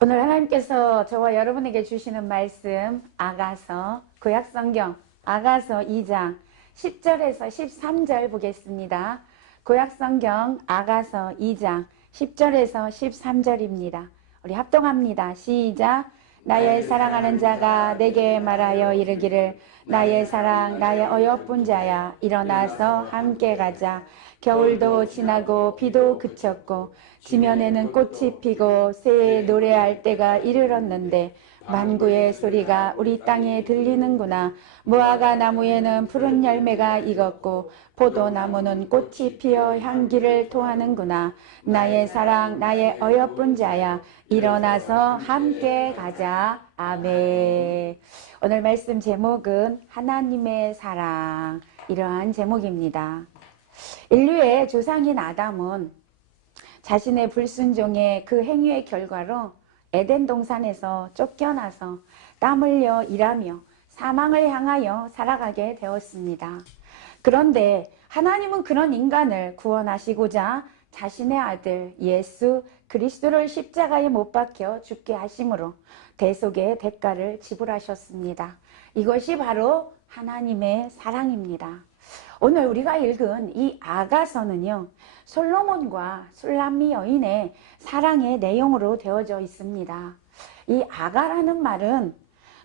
오늘 하나님께서 저와 여러분에게 주시는 말씀 아가서 구약성경 아가서 2장 10절에서 13절 보겠습니다. 구약성경 아가서 2장 10절에서 13절입니다. 우리 합동합니다. 시작. 나의 사랑하는 자가 내게 말하여 이르기를 나의 사랑 나의 어여쁜 자야 일어나서 함께 가자. 겨울도 지나고 비도 그쳤고 지면에는 꽃이 피고 새에 노래할 때가 이르렀는데 만구의 소리가 우리 땅에 들리는구나. 무화과 나무에는 푸른 열매가 익었고 포도나무는 꽃이 피어 향기를 토하는구나. 나의 사랑 나의 어여쁜 자야 일어나서 함께 가자. 아멘. 오늘 말씀 제목은 하나님의 사랑, 이러한 제목입니다. 인류의 조상인 아담은 자신의 불순종의 그 행위의 결과로 에덴 동산에서 쫓겨나서 땀 흘려 일하며 사망을 향하여 살아가게 되었습니다. 그런데 하나님은 그런 인간을 구원하시고자 자신의 아들 예수 그리스도를 십자가에 못 박혀 죽게 하심으로 대속의 대가를 지불하셨습니다. 이것이 바로 하나님의 사랑입니다. 오늘 우리가 읽은 이 아가서는요, 솔로몬과 술람미 여인의 사랑의 내용으로 되어져 있습니다. 이 아가라는 말은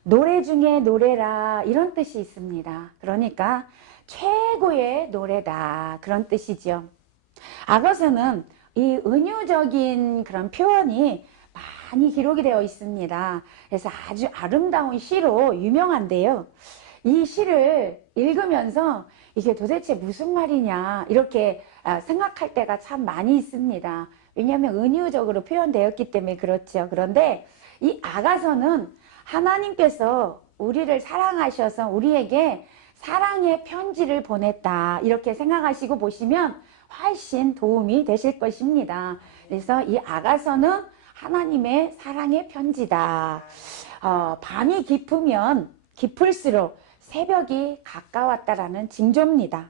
노래 중에 노래라 이런 뜻이 있습니다. 그러니까 최고의 노래다 그런 뜻이죠. 아가서는 이 은유적인 그런 표현이 많이 기록이 되어 있습니다. 그래서 아주 아름다운 시로 유명한데요. 이 시를 읽으면서 이게 도대체 무슨 말이냐 이렇게 생각할 때가 참 많이 있습니다. 왜냐하면 은유적으로 표현되었기 때문에 그렇죠. 그런데 이 아가서는 하나님께서 우리를 사랑하셔서 우리에게 사랑의 편지를 보냈다 이렇게 생각하시고 보시면 훨씬 도움이 되실 것입니다. 그래서 이 아가서는 하나님의 사랑의 편지다. 밤이 깊으면 깊을수록 새벽이 가까웠다라는 징조입니다.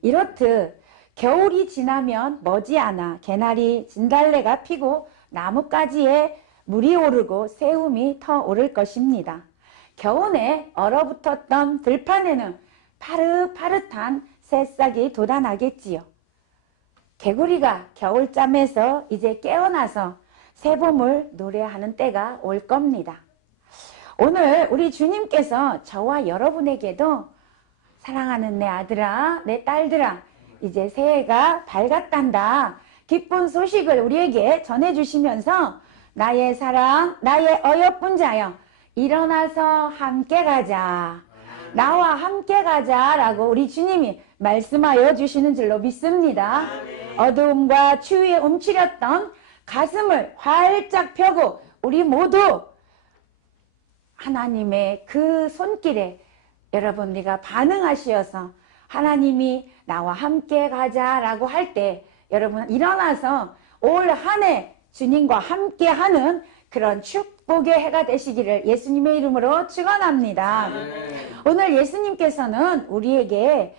이렇듯 겨울이 지나면 머지않아 개나리, 진달래가 피고 나뭇가지에 물이 오르고 새움이 터오를 것입니다. 겨우내 얼어붙었던 들판에는 파릇파릇한 새싹이 돋아나겠지요. 개구리가 겨울잠에서 이제 깨어나서 새봄을 노래하는 때가 올 겁니다. 오늘 우리 주님께서 저와 여러분에게도 사랑하는 내 아들아, 내 딸들아, 이제 새해가 밝았단다. 기쁜 소식을 우리에게 전해주시면서 나의 사랑, 나의 어여쁜 자여, 일어나서 함께 가자. 나와 함께 가자라고 우리 주님이 말씀하여 주시는 줄로 믿습니다. 어두움과 추위에 움츠렸던 가슴을 활짝 펴고 우리 모두 하나님의 그 손길에 여러분 우리가 반응하시어서 하나님이 나와 함께 가자라고 할 때 여러분 일어나서 올 한 해 주님과 함께하는 그런 축복의 해가 되시기를 예수님의 이름으로 축원합니다. 오늘 예수님께서는 우리에게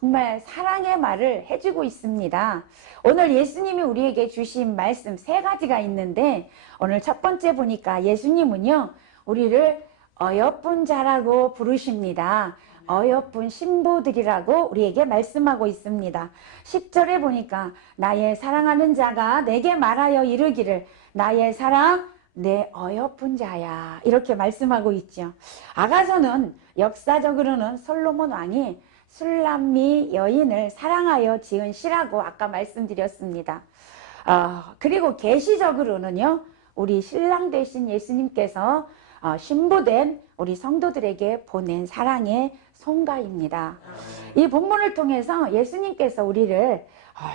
정말 사랑의 말을 해주고 있습니다. 오늘 예수님이 우리에게 주신 말씀 세 가지가 있는데 오늘 첫 번째 보니까 예수님은요 우리를 어여쁜 자라고 부르십니다. 어여쁜 신부들이라고 우리에게 말씀하고 있습니다. 10절에 보니까 나의 사랑하는 자가 내게 말하여 이르기를 나의 사랑 내 어여쁜 자야 이렇게 말씀하고 있죠. 아가서는 역사적으로는 솔로몬 왕이 술람미 여인을 사랑하여 지은 시라고 아까 말씀드렸습니다. 그리고 계시적으로는요 우리 신랑 되신 예수님께서 신부된 우리 성도들에게 보낸 사랑의 송가입니다. 이 본문을 통해서 예수님께서 우리를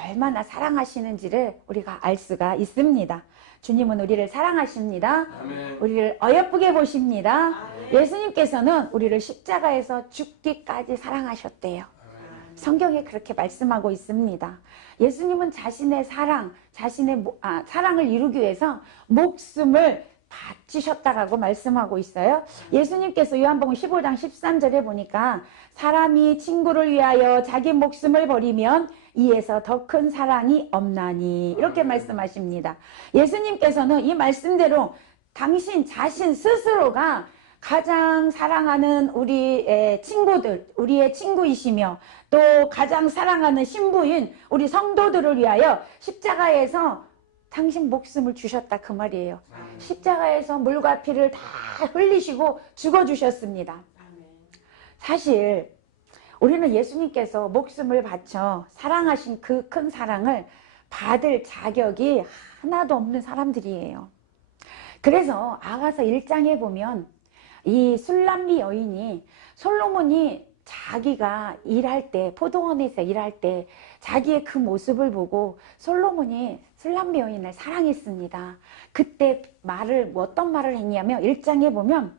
얼마나 사랑하시는지를 우리가 알 수가 있습니다. 주님은 우리를 사랑하십니다. 아멘. 우리를 어여쁘게 보십니다. 아멘. 예수님께서는 우리를 십자가에서 죽기까지 사랑하셨대요. 아멘. 성경에 그렇게 말씀하고 있습니다. 예수님은 자신의 사랑을 이루기 위해서 목숨을 바치셨다라고 말씀하고 있어요. 예수님께서 요한복음 15장 13절에 보니까 사람이 친구를 위하여 자기 목숨을 버리면 이에서 더 큰 사랑이 없나니 이렇게 말씀하십니다. 예수님께서는 이 말씀대로 당신 자신 스스로가 가장 사랑하는 우리의 친구들, 우리의 친구이시며 또 가장 사랑하는 신부인 우리 성도들을 위하여 십자가에서 당신 목숨을 주셨다 그 말이에요. 십자가에서 물과 피를 다 흘리시고 죽어주셨습니다. 사실 우리는 예수님께서 목숨을 바쳐 사랑하신 그 큰 사랑을 받을 자격이 하나도 없는 사람들이에요. 그래서 아가서 1장에 보면 이 술람미 여인이 솔로몬이 자기가 일할 때, 포도원에서 일할 때 자기의 그 모습을 보고 솔로몬이 술람미 여인을 사랑했습니다. 그때 어떤 말을 했냐면 1장에 보면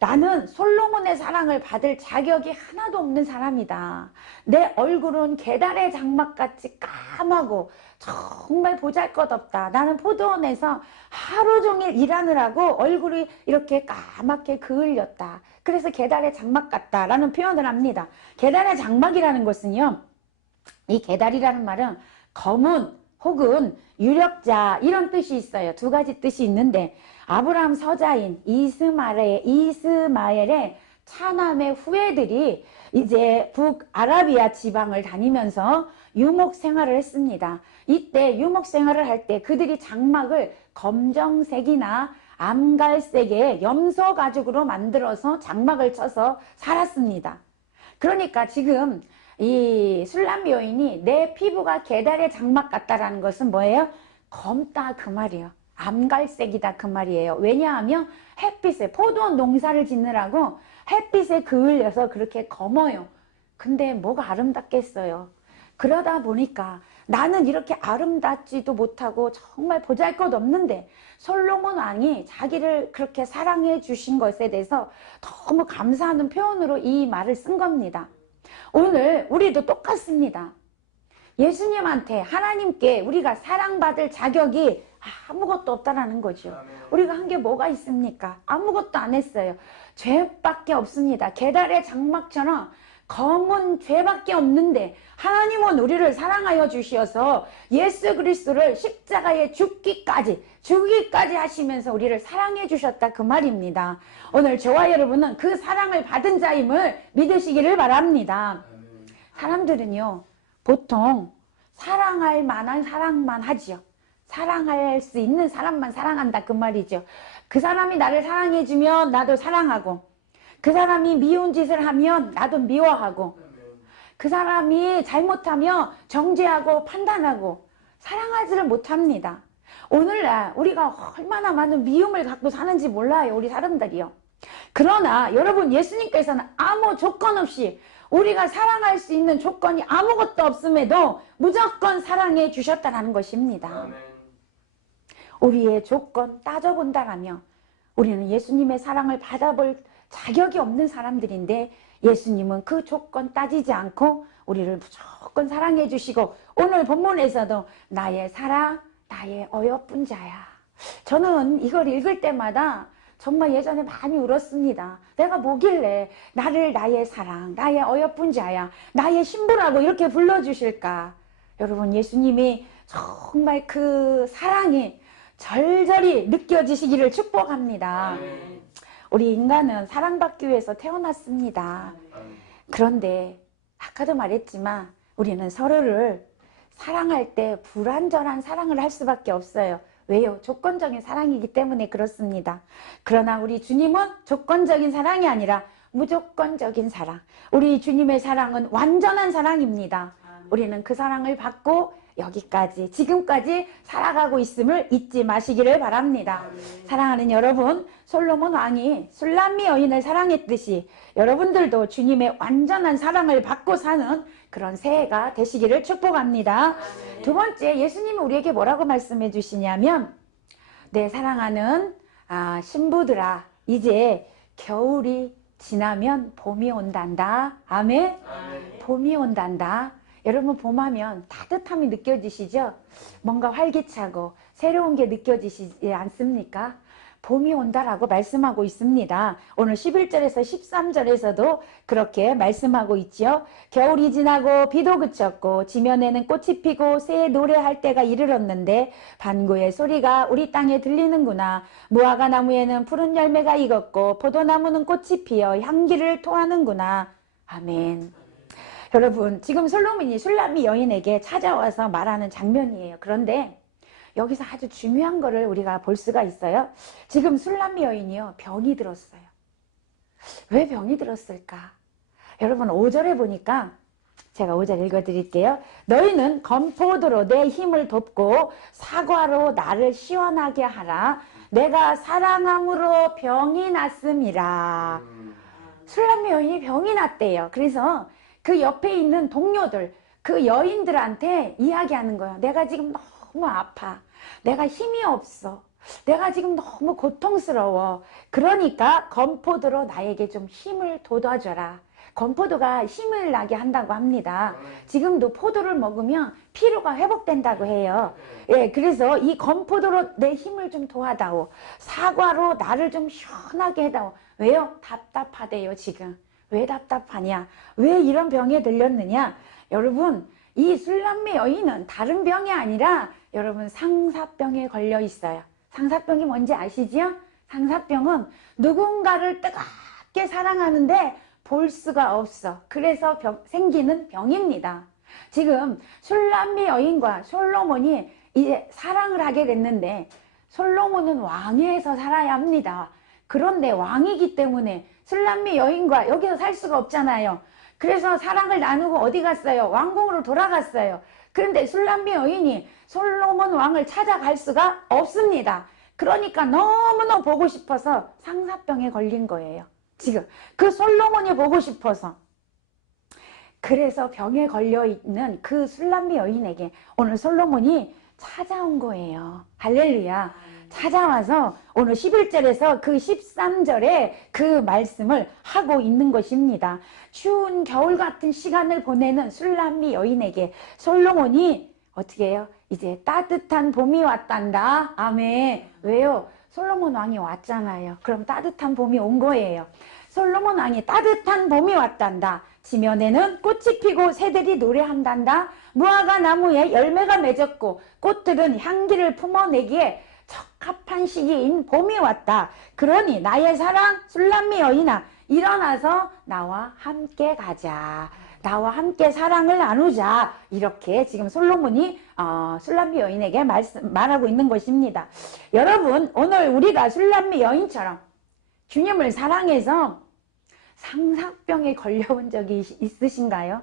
나는 솔로몬의 사랑을 받을 자격이 하나도 없는 사람이다. 내 얼굴은 계달의 장막같이 까마고 정말 보잘것없다. 나는 포도원에서 하루 종일 일하느라고 얼굴이 이렇게 까맣게 그을렸다. 그래서 계달의 장막 같다라는 표현을 합니다. 계달의 장막이라는 것은요, 이 계달이라는 말은 검은 혹은 유력자 이런 뜻이 있어요. 두 가지 뜻이 있는데 아브라함 서자인 이스마엘의 차남의 후예들이 이제 북아라비아 지방을 다니면서 유목 생활을 했습니다. 이때 유목 생활을 할 때 그들이 장막을 검정색이나 암갈색의 염소 가죽으로 만들어서 장막을 쳐서 살았습니다. 그러니까 지금 이 술람 여인이 내 피부가 계달의 장막 같다라는 것은 뭐예요? 검다 그 말이에요. 암갈색이다 그 말이에요. 왜냐하면 햇빛에 포도원 농사를 짓느라고 햇빛에 그을려서 그렇게 검어요. 근데 뭐가 아름답겠어요. 그러다 보니까 나는 이렇게 아름답지도 못하고 정말 보잘것없는데 솔로몬 왕이 자기를 그렇게 사랑해 주신 것에 대해서 너무 감사하는 표현으로 이 말을 쓴 겁니다. 오늘 우리도 똑같습니다. 예수님한테 하나님께 우리가 사랑받을 자격이 아무것도 없다라는 거죠. 우리가 한 게 뭐가 있습니까? 아무것도 안 했어요. 죄밖에 없습니다. 계달의 장막처럼 검은 죄밖에 없는데 하나님은 우리를 사랑하여 주셔서 예수 그리스도를 십자가에 죽기까지 하시면서 우리를 사랑해 주셨다 그 말입니다. 오늘 저와 여러분은 그 사랑을 받은 자임을 믿으시기를 바랍니다. 사람들은요 보통 사랑할 만한 사랑만 하지요. 사랑할 수 있는 사람만 사랑한다 그 말이죠. 그 사람이 나를 사랑해 주면 나도 사랑하고, 그 사람이 미운 짓을 하면 나도 미워하고, 그 사람이 잘못하면 정죄하고 판단하고 사랑하지를 못합니다. 오늘날 우리가 얼마나 많은 미움을 갖고 사는지 몰라요, 우리 사람들이요. 그러나 여러분, 예수님께서는 아무 조건 없이 우리가 사랑할 수 있는 조건이 아무것도 없음에도 무조건 사랑해 주셨다는 것입니다. 아멘. 우리의 조건 따져본다라면 우리는 예수님의 사랑을 받아볼 자격이 없는 사람들인데, 예수님은 그 조건 따지지 않고 우리를 무조건 사랑해 주시고, 오늘 본문에서도 나의 사랑, 나의 어여쁜 자야. 저는 이걸 읽을 때마다 정말 예전에 많이 울었습니다. 내가 뭐길래 나를 나의 사랑, 나의 어여쁜 자야, 나의 신부라고 이렇게 불러주실까? 여러분, 예수님이 정말 그 사랑이 절절히 느껴지시기를 축복합니다. 우리 인간은 사랑받기 위해서 태어났습니다. 그런데 아까도 말했지만 우리는 서로를 사랑할 때 불완전한 사랑을 할 수밖에 없어요. 왜요? 조건적인 사랑이기 때문에 그렇습니다. 그러나 우리 주님은 조건적인 사랑이 아니라 무조건적인 사랑. 우리 주님의 사랑은 완전한 사랑입니다. 우리는 그 사랑을 받고 여기까지, 지금까지 살아가고 있음을 잊지 마시기를 바랍니다. 사랑하는 여러분, 솔로몬 왕이 술람미 여인을 사랑했듯이 여러분들도 주님의 완전한 사랑을 받고 사는 그런 새해가 되시기를 축복합니다. 두 번째, 예수님이 우리에게 뭐라고 말씀해 주시냐면, 내 사랑하는 신부들아, 이제 겨울이 지나면 봄이 온단다. 아멘. 봄이 온단다. 여러분, 봄하면 따뜻함이 느껴지시죠? 뭔가 활기차고 새로운 게 느껴지시지 않습니까? 봄이 온다라고 말씀하고 있습니다. 오늘 11절에서 13절에서도 그렇게 말씀하고 있지요. 겨울이 지나고 비도 그쳤고 지면에는 꽃이 피고 새 노래할 때가 이르렀는데 반구의 소리가 우리 땅에 들리는구나. 무화과 나무에는 푸른 열매가 익었고 포도나무는 꽃이 피어 향기를 토하는구나. 아멘. 여러분, 지금 솔로몬이 슐람미 여인에게 찾아와서 말하는 장면이에요. 그런데 여기서 아주 중요한 거를 우리가 볼 수가 있어요. 지금 슐람미 여인이요, 병이 들었어요. 왜 병이 들었을까? 여러분, 5절에 보니까 제가 5절 읽어드릴게요. 너희는 건포도로 내 힘을 돕고 사과로 나를 시원하게 하라. 내가 사랑함으로 병이 났음이라. 슐람미 여인이 병이 났대요. 그래서 그 옆에 있는 동료들, 그 여인들한테 이야기하는 거예요. 내가 지금 너무 아파. 내가 힘이 없어. 내가 지금 너무 고통스러워. 그러니까 건포도로 나에게 좀 힘을 돋아줘라. 건포도가 힘을 나게 한다고 합니다. 지금도 포도를 먹으면 피로가 회복된다고 해요. 예, 그래서 이 건포도로 내 힘을 좀 도와다오. 사과로 나를 좀 시원하게 해다오. 왜요? 답답하대요, 지금. 왜 답답하냐? 왜 이런 병에 들렸느냐? 여러분, 이 슐람미 여인은 다른 병이 아니라 여러분 상사병에 걸려 있어요. 상사병이 뭔지 아시지요? 상사병은 누군가를 뜨겁게 사랑하는데 볼 수가 없어. 그래서 생기는 병입니다. 지금 슐람미 여인과 솔로몬이 이제 사랑을 하게 됐는데 솔로몬은 왕위에서 살아야 합니다. 그런데 왕이기 때문에 슐람미 여인과 여기서 살 수가 없잖아요. 그래서 사랑을 나누고 어디 갔어요? 왕궁으로 돌아갔어요. 그런데 슐람미 여인이 솔로몬 왕을 찾아갈 수가 없습니다. 그러니까 너무너무 보고 싶어서 상사병에 걸린 거예요. 지금 그 솔로몬이 보고 싶어서. 그래서 병에 걸려있는 그 슐람미 여인에게 오늘 솔로몬이 찾아온 거예요. 할렐루야. 찾아와서 오늘 11절에서 그 13절에 그 말씀을 하고 있는 것입니다. 추운 겨울 같은 시간을 보내는 슐람미 여인에게 솔로몬이 어떻게 해요? 이제 따뜻한 봄이 왔단다. 아멘. 왜요? 솔로몬 왕이 왔잖아요. 그럼 따뜻한 봄이 온 거예요. 솔로몬 왕이 따뜻한 봄이 왔단다. 지면에는 꽃이 피고 새들이 노래한단다. 무화과 나무에 열매가 맺었고 꽃들은 향기를 품어내기에 적합한 시기인 봄이 왔다. 그러니 나의 사랑 슐람미 여인아, 일어나서 나와 함께 가자. 나와 함께 사랑을 나누자. 이렇게 지금 솔로몬이 슐람미 여인에게 말하고 있는 것입니다. 여러분, 오늘 우리가 슐람미 여인처럼 주님을 사랑해서 상사병에 걸려온 적이 있으신가요?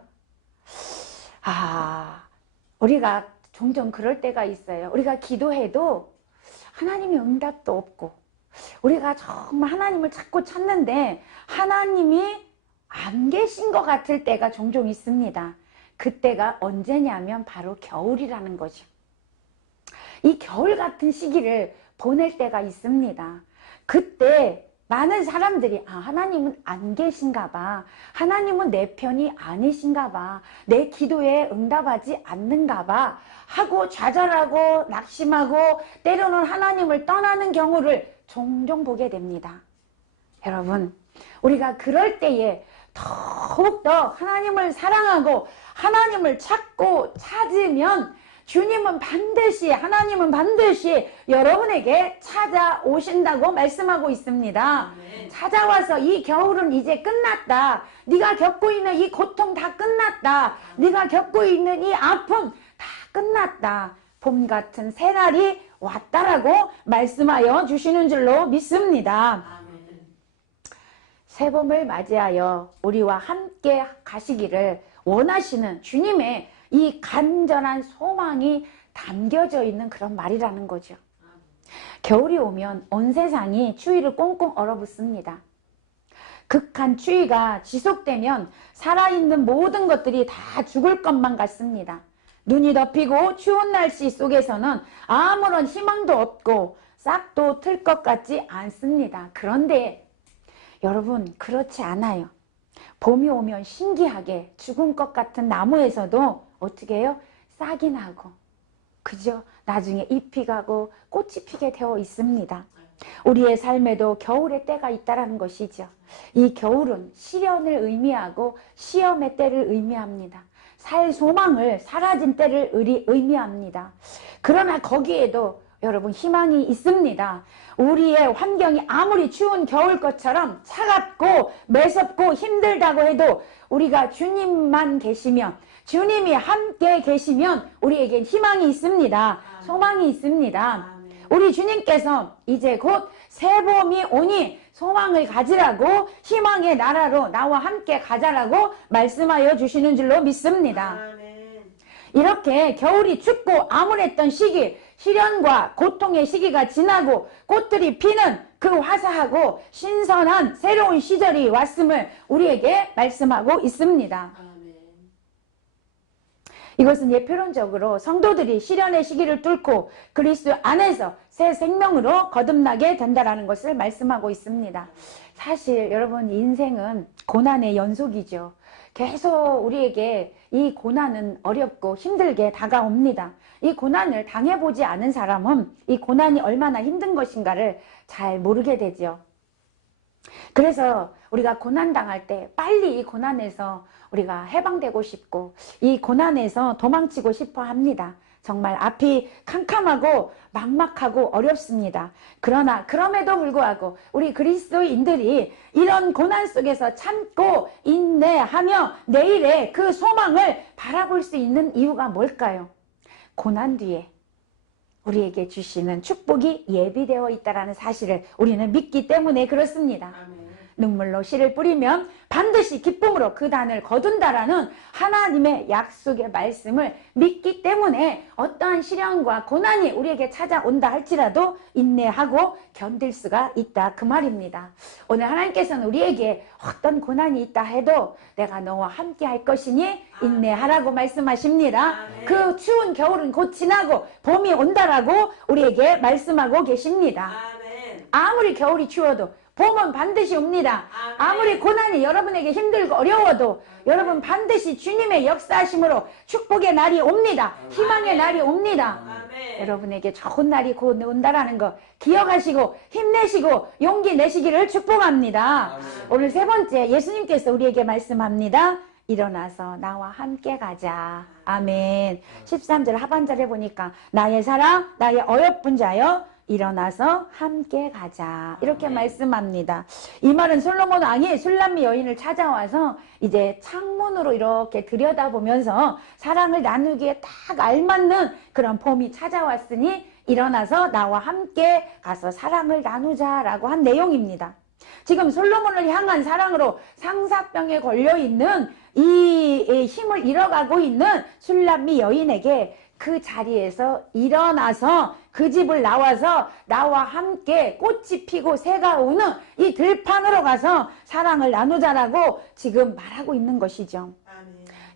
우리가 종종 그럴 때가 있어요. 우리가 기도해도 하나님의 응답도 없고 우리가 정말 하나님을 자꾸 찾는데 하나님이 안 계신 것 같을 때가 종종 있습니다. 그때가 언제냐면 바로 겨울이라는 거죠. 이 겨울 같은 시기를 보낼 때가 있습니다. 그때 많은 사람들이 하나님은 안 계신가 봐. 하나님은 내 편이 아니신가 봐. 내 기도에 응답하지 않는가 봐. 하고 좌절하고 낙심하고 때로는 하나님을 떠나는 경우를 종종 보게 됩니다. 여러분, 우리가 그럴 때에 더욱더 하나님을 사랑하고 하나님을 찾으면 하나님은 반드시 여러분에게 찾아오신다고 말씀하고 있습니다. 찾아와서 이 겨울은 이제 끝났다. 네가 겪고 있는 이 고통 다 끝났다. 네가 겪고 있는 이 아픔 다 끝났다. 봄 같은 새날이 왔다라고 말씀하여 주시는 줄로 믿습니다. 새봄을 맞이하여 우리와 함께 가시기를 원하시는 주님의 이 간절한 소망이 담겨져 있는 그런 말이라는 거죠. 겨울이 오면 온 세상이 추위를 꽁꽁 얼어붙습니다. 극한 추위가 지속되면 살아있는 모든 것들이 다 죽을 것만 같습니다. 눈이 덮이고 추운 날씨 속에서는 아무런 희망도 없고 싹도 틀 것 같지 않습니다. 그런데 여러분, 그렇지 않아요. 봄이 오면 신기하게 죽은 것 같은 나무에서도 어떻게 해요? 싹이 나고, 그죠? 나중에 잎이 가고 꽃이 피게 되어 있습니다. 우리의 삶에도 겨울의 때가 있다라는 것이죠. 이 겨울은 시련을 의미하고 시험의 때를 의미합니다. 살 소망을 사라진 때를 의미합니다. 그러나 거기에도 여러분 희망이 있습니다. 우리의 환경이 아무리 추운 겨울 것처럼 차갑고 매섭고 힘들다고 해도 우리가 주님만 계시면, 주님이 함께 계시면 우리에겐 희망이 있습니다. 소망이 있습니다. 우리 주님께서 이제 곧 새 봄이 오니 소망을 가지라고, 희망의 나라로 나와 함께 가자라고 말씀하여 주시는 줄로 믿습니다. 이렇게 겨울이 춥고 암울했던 시기, 시련과 고통의 시기가 지나고 꽃들이 피는 그 화사하고 신선한 새로운 시절이 왔음을 우리에게 말씀하고 있습니다. 이것은 예표론적으로 성도들이 시련의 시기를 뚫고 그리스도 안에서 새 생명으로 거듭나게 된다는 것을 말씀하고 있습니다. 사실 여러분, 인생은 고난의 연속이죠. 계속 우리에게 이 고난은 어렵고 힘들게 다가옵니다. 이 고난을 당해보지 않은 사람은 이 고난이 얼마나 힘든 것인가를 잘 모르게 되죠. 그래서 우리가 고난당할 때 빨리 이 고난에서 우리가 해방되고 싶고 이 고난에서 도망치고 싶어 합니다. 정말 앞이 캄캄하고 막막하고 어렵습니다. 그러나 그럼에도 불구하고 우리 그리스도인들이 이런 고난 속에서 참고 인내하며 내일의 그 소망을 바라볼 수 있는 이유가 뭘까요? 고난 뒤에 우리에게 주시는 축복이 예비되어 있다는 사실을 우리는 믿기 때문에 그렇습니다. 눈물로 씨를 뿌리면 반드시 기쁨으로 그 단을 거둔다라는 하나님의 약속의 말씀을 믿기 때문에 어떠한 시련과 고난이 우리에게 찾아온다 할지라도 인내하고 견딜 수가 있다, 그 말입니다. 오늘 하나님께서는 우리에게 어떤 고난이 있다 해도 내가 너와 함께 할 것이니 인내하라고 말씀하십니다. 그 추운 겨울은 곧 지나고 봄이 온다라고 우리에게 말씀하고 계십니다. 아무리 겨울이 추워도 봄은 반드시 옵니다. 아무리 고난이 여러분에게 힘들고 어려워도 여러분 반드시 주님의 역사하심으로 축복의 날이 옵니다. 희망의 날이 옵니다. 여러분에게 좋은 날이 곧 온다라는 거 기억하시고 힘내시고 용기 내시기를 축복합니다. 오늘 세 번째, 예수님께서 우리에게 말씀합니다. 일어나서 나와 함께 가자. 아멘. 13절 하반절에 보니까 나의 사랑, 나의 어여쁜 자여 일어나서 함께 가자, 이렇게 말씀합니다. 이 말은 솔로몬 왕이 술람미 여인을 찾아와서 이제 창문으로 이렇게 들여다보면서 사랑을 나누기에 딱 알맞는 그런 봄이 찾아왔으니 일어나서 나와 함께 가서 사랑을 나누자라고 한 내용입니다. 지금 솔로몬을 향한 사랑으로 상사병에 걸려있는 이 힘을 잃어가고 있는 술람미 여인에게 그 자리에서 일어나서 그 집을 나와서 나와 함께 꽃이 피고 새가 오는 이 들판으로 가서 사랑을 나누자라고 지금 말하고 있는 것이죠.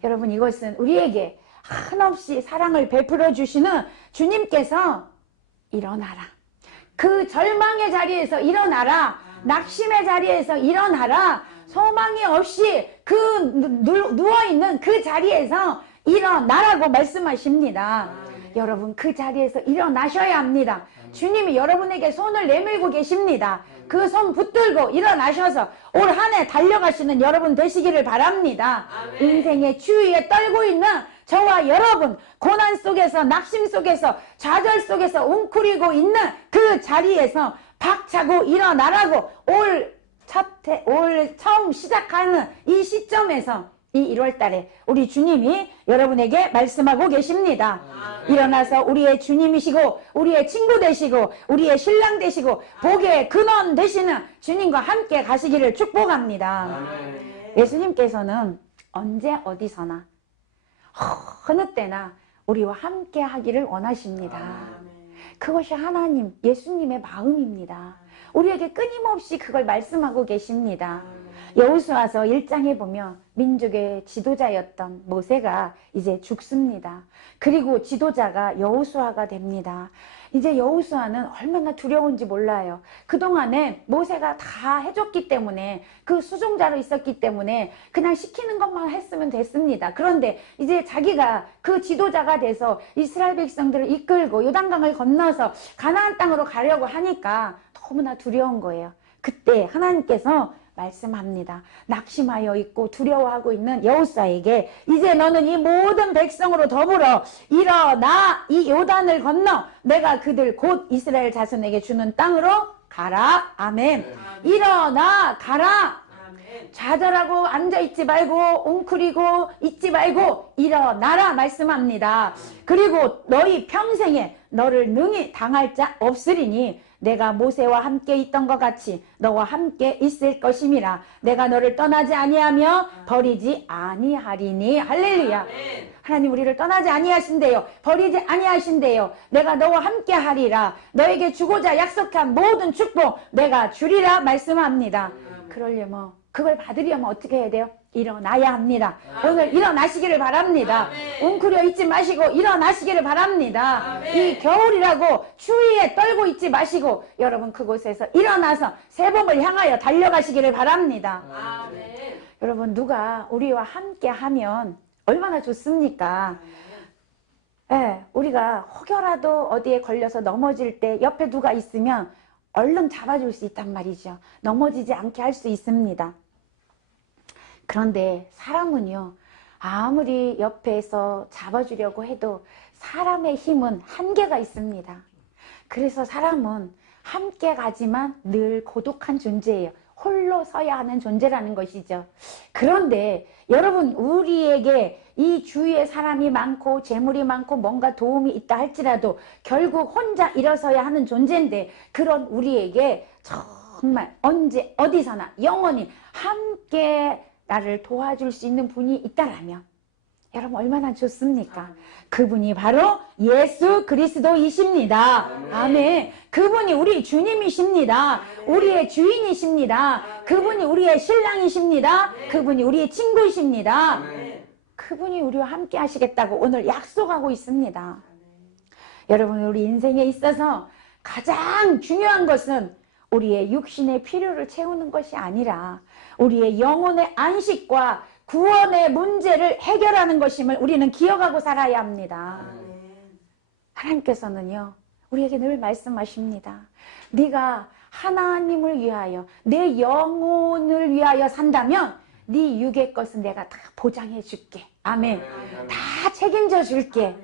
여러분, 이것은 우리에게 한없이 사랑을 베풀어 주시는 주님께서 일어나라, 그 절망의 자리에서 일어나라, 낙심의 자리에서 일어나라, 소망이 없이 그 누워있는 그 자리에서 일어나라고 말씀하십니다. 여러분, 그 자리에서 일어나셔야 합니다. 주님이 여러분에게 손을 내밀고 계십니다. 그 손 붙들고 일어나셔서 올 한 해 달려가시는 여러분 되시기를 바랍니다. 인생의 추위에 떨고 있는 저와 여러분, 고난 속에서, 낙심 속에서, 좌절 속에서 웅크리고 있는 그 자리에서 박차고 일어나라고 올 처음 시작하는 이 시점에서 이 1월달에 우리 주님이 여러분에게 말씀하고 계십니다. 일어나서 우리의 주님이시고 우리의 친구 되시고 우리의 신랑 되시고 복의 근원 되시는 주님과 함께 가시기를 축복합니다. 예수님께서는 언제 어디서나 어느 때나 우리와 함께 하기를 원하십니다. 그것이 하나님, 예수님의 마음입니다. 우리에게 끊임없이 그걸 말씀하고 계십니다. 여호수아서 1장에 보면 민족의 지도자였던 모세가 이제 죽습니다. 그리고 지도자가 여호수아가 됩니다. 이제 여호수아는 얼마나 두려운지 몰라요. 그동안에 모세가 다 해줬기 때문에 그 수종자로 있었기 때문에 그냥 시키는 것만 했으면 됐습니다. 그런데 이제 자기가 그 지도자가 돼서 이스라엘 백성들을 이끌고 요단강을 건너서 가나안 땅으로 가려고 하니까 너무나 두려운 거예요. 그때 하나님께서 말씀합니다. 낙심하여 있고 두려워하고 있는 여호수아에게 이제 너는 이 모든 백성으로 더불어 일어나 이 요단을 건너 내가 그들 곧 이스라엘 자손에게 주는 땅으로 가라. 아멘. 일어나 가라. 좌절하고 앉아있지 말고 웅크리고 있지 말고 일어나라 말씀합니다. 그리고 너희 평생에 너를 능히 당할 자 없으리니 내가 모세와 함께 있던 것 같이 너와 함께 있을 것임이라. 내가 너를 떠나지 아니하며 버리지 아니하리니. 할렐루야. 하나님 우리를 떠나지 아니하신대요. 버리지 아니하신대요. 내가 너와 함께 하리라. 너에게 주고자 약속한 모든 축복 내가 주리라 말씀합니다. 그러려면 그걸 받으려면 어떻게 해야 돼요? 일어나야 합니다. 오늘 일어나시기를 바랍니다. 웅크려 있지 마시고 일어나시기를 바랍니다. 이 겨울이라고 추위에 떨고 있지 마시고 여러분 그곳에서 일어나서 새봄을 향하여 달려가시기를 바랍니다. 여러분 누가 우리와 함께 하면 얼마나 좋습니까? 예, 우리가 혹여라도 어디에 걸려서 넘어질 때 옆에 누가 있으면 얼른 잡아줄 수 있단 말이죠. 넘어지지 않게 할 수 있습니다. 그런데 사람은요, 아무리 옆에서 잡아주려고 해도 사람의 힘은 한계가 있습니다. 그래서 사람은 함께 가지만 늘 고독한 존재예요. 홀로 서야 하는 존재라는 것이죠. 그런데 여러분 우리에게 이 주위에 사람이 많고 재물이 많고 뭔가 도움이 있다 할지라도 결국 혼자 일어서야 하는 존재인데 그런 우리에게 정말 언제 어디서나 영원히 함께 나를 도와줄 수 있는 분이 있다라면 여러분 얼마나 좋습니까? 그분이 바로 예수 그리스도이십니다. 아멘. 그분이 우리 주님이십니다. 우리의 주인이십니다. 그분이 우리의 신랑이십니다. 그분이 우리의 친구이십니다. 그분이 우리와 함께 하시겠다고 오늘 약속하고 있습니다. 여러분 우리 인생에 있어서 가장 중요한 것은 우리의 육신의 필요를 채우는 것이 아니라 우리의 영혼의 안식과 구원의 문제를 해결하는 것임을 우리는 기억하고 살아야 합니다. 하나님께서는요 우리에게 늘 말씀하십니다. 네가 하나님을 위하여 내 영혼을 위하여 산다면 네 육의 것은 내가 다 보장해 줄게. 아멘. 다 책임져 줄게.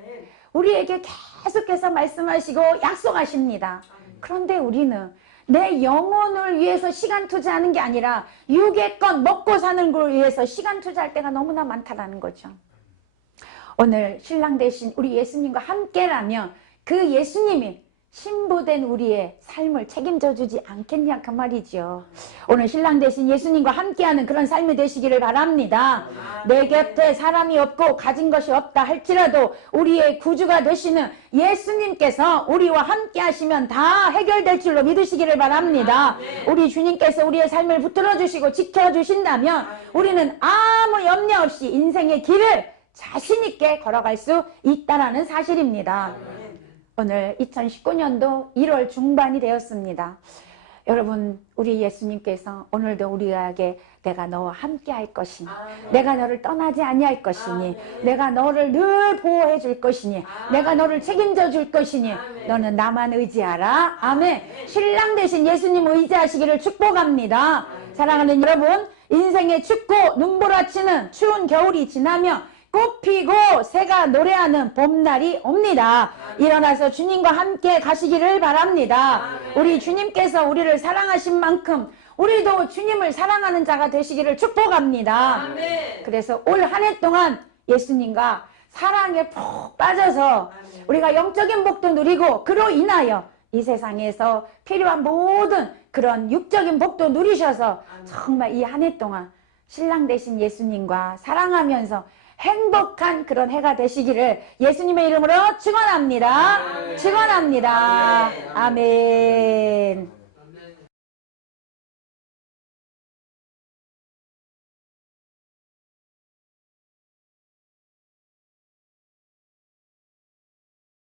우리에게 계속해서 말씀하시고 약속하십니다. 그런데 우리는 내 영혼을 위해서 시간 투자하는 게 아니라 육의 것 먹고 사는 걸 위해서 시간 투자할 때가 너무나 많다라는 거죠. 오늘 신랑 대신 우리 예수님과 함께라면 그 예수님이 신부된 우리의 삶을 책임져 주지 않겠냐 그 말이죠. 오늘 신랑 대신 예수님과 함께하는 그런 삶이 되시기를 바랍니다. 내 곁에 사람이 없고 가진 것이 없다 할지라도 우리의 구주가 되시는 예수님께서 우리와 함께 하시면 다 해결될 줄로 믿으시기를 바랍니다. 우리 주님께서 우리의 삶을 붙들어 주시고 지켜주신다면 우리는 아무 염려 없이 인생의 길을 자신 있게 걸어갈 수 있다는 사실입니다. 오늘 2019년도 1월 중반이 되었습니다. 여러분 우리 예수님께서 오늘도 우리에게 내가 너와 함께 할 것이니 내가 너를 떠나지 아니할 것이니 내가 너를 늘 보호해 줄 것이니 내가 너를 책임져 줄 것이니 너는 나만 의지하라. 아멘. 신랑 대신 예수님 의지하시기를 축복합니다. 사랑하는 여러분 인생의 춥고 눈보라치는 추운 겨울이 지나며 꽃 피고 새가 노래하는 봄날이 옵니다. 일어나서 주님과 함께 가시기를 바랍니다. 우리 주님께서 우리를 사랑하신 만큼 우리도 주님을 사랑하는 자가 되시기를 축복합니다. 그래서 올 한 해 동안 예수님과 사랑에 푹 빠져서 우리가 영적인 복도 누리고 그로 인하여 이 세상에서 필요한 모든 그런 육적인 복도 누리셔서 정말 이 한 해 동안 신랑 되신 예수님과 사랑하면서 행복한 그런 해가 되시기를 예수님의 이름으로 축원합니다. 축원합니다. 아멘.